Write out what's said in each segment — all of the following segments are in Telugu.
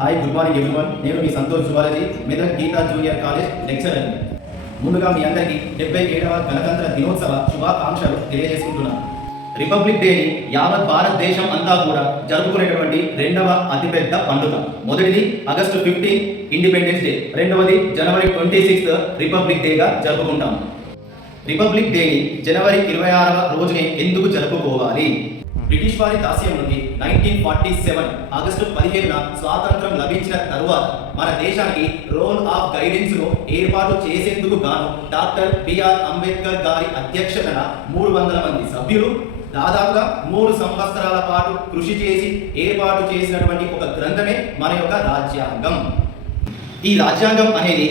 Hi, good morning everyone. నేను మీ Santosh zoology, Medak Geetha junior college lecturer. ముందుగా మీ అందరికీ 77వ గణతంత్ర దినోత్సవ శుభాకాంక్షలు తెలియజేసుకుంటున్నాను. రిపబ్లిక్ డేని యావత్ భారతదేశం అంతా కూడా జరుపుకునేటువంటి రెండవ అతిపెద్ద పండుగ. మొదటిది ఆగస్టు 15 ఇండిపెండెన్స్ డే, రెండవది జనవరి 26 రిపబ్లిక్ డేగా జరుపుకుంటాం. రిపబ్లిక్ డేని జనవరి 26వ రోజునే ఎందుకు జరుపుకోవాలి? బ్రిటిష్ వారి దాస్యం నుండి 1947 ఆగస్టు 15న స్వాతంత్రం లభించిన తరువాత మన దేశానికి రోల్ ఆఫ్ గైడెన్స్ ను ఏర్పాటు చేసేందుకు గాను డాక్టర్ బిఆర్ అంబేద్కర్ గారి అధ్యక్షతన 300 మంది సభ్యులు దాదాపుగా 3 సంవత్సరాల పాటు కృషి చేసి ఏర్పాటు చేసినటువంటి ఒక గ్రంథమే మన యొక్క రాజ్యాంగం. ఈ రాజ్యాంగం అనేది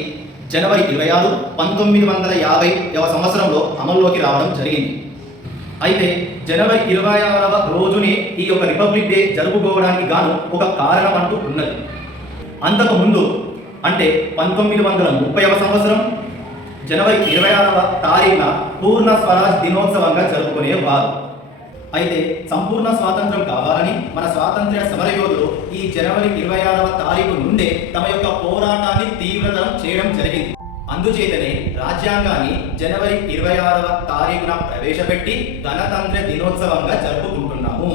జనవరి 26, 1950వ సంవత్సరంలో అమల్లోకి రావడం జరిగింది. అయితే జనవరి 26వ రోజునే ఈ యొక్క రిపబ్లిక్ డే జరుపుకోవడానికి గాను ఒక కారణం అంటూ ఉన్నది. అంతకు ముందు అంటే 1930వ సంవత్సరం జనవరి 26వ తారీఖున పూర్ణ స్వరాజ్ దినోత్సవంగా జరుపుకునేవారు. అయితే సంపూర్ణ స్వాతంత్రం కావాలని మన స్వాతంత్ర్య సమరయోధులు ఈ జనవరి 26వ తారీఖు నుండే తమ యొక్క పోరాటాన్ని తీవ్రతరం చేయడం జరిగింది. అందుచేతనే రాజ్యాంగాన్ని జనవరి 26వ తారీఖున ప్రవేశపెట్టి గణతంత్ర దినోత్సవంగా జరుపుకుంటున్నాము.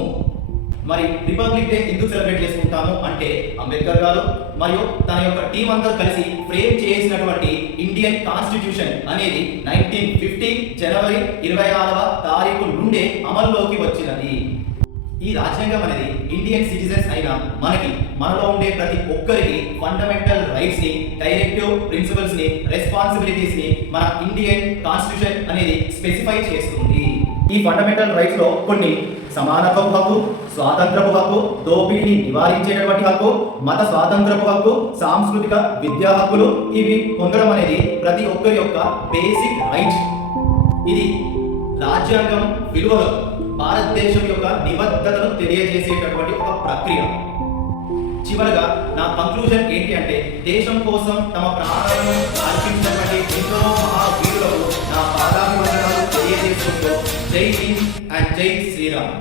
మరి రిపబ్లిక్ డే ఎందుకు సెలబ్రేట్ చేసుకుంటాము అంటే అంబేద్కర్ గారు మరియు తన యొక్క టీం అంతా కలిసి ఫ్రేమ్ చేసినటువంటి ఇండియన్ కాన్స్టిట్యూషన్ అనేది 1950 జనవరి 26వ తారీఖు నుండే అమల్లోకి వచ్చినది. ఈ రాజ్యాంగం అనేది ఇండియన్ సిటిజన్స్ అయిన మనలో ఉండే ప్రతి ఒక్కరికి ఫండమెంటల్ రైట్స్ ని, డైరెక్టివ్ ప్రిన్సిపల్స్ ని, రెస్పాన్సిబిలిటీస్ ని మన ఇండియన్ కాన్స్టిట్యూషన్ అనేది స్పెసిఫై చేస్తుంది. ఈ ఫండమెంటల్ రైట్స్ లో కొన్ని సమానత్వపు హక్కు, స్వాతంత్రపు హక్కు, దోపిడీని నివారించేటువంటి హక్కు, మత స్వాతంత్రపు హక్కు, సాంస్కృతిక విద్యా హక్కులు ఇవి పొందడం అనేది ప్రతి ఒక్కరి యొక్క బేసిక్ రైట్. ఇది రాజ్యాంగం విలువలు, భారతదేశం యొక్క నిబద్ధతను తెలియజేసేటటువంటి ఒక ప్రక్రియ. చివరగా నా కంక్లూజన్ ఏంటి అంటే, దేశం కోసం తమ ప్రాణాలను అర్పించినటువంటి ఎందరో మహావీరులకు నా పాదాభివందనాలు తెలియజేసుకుంటూ జై హింద్ అండ్ జై శ్రీరామ్.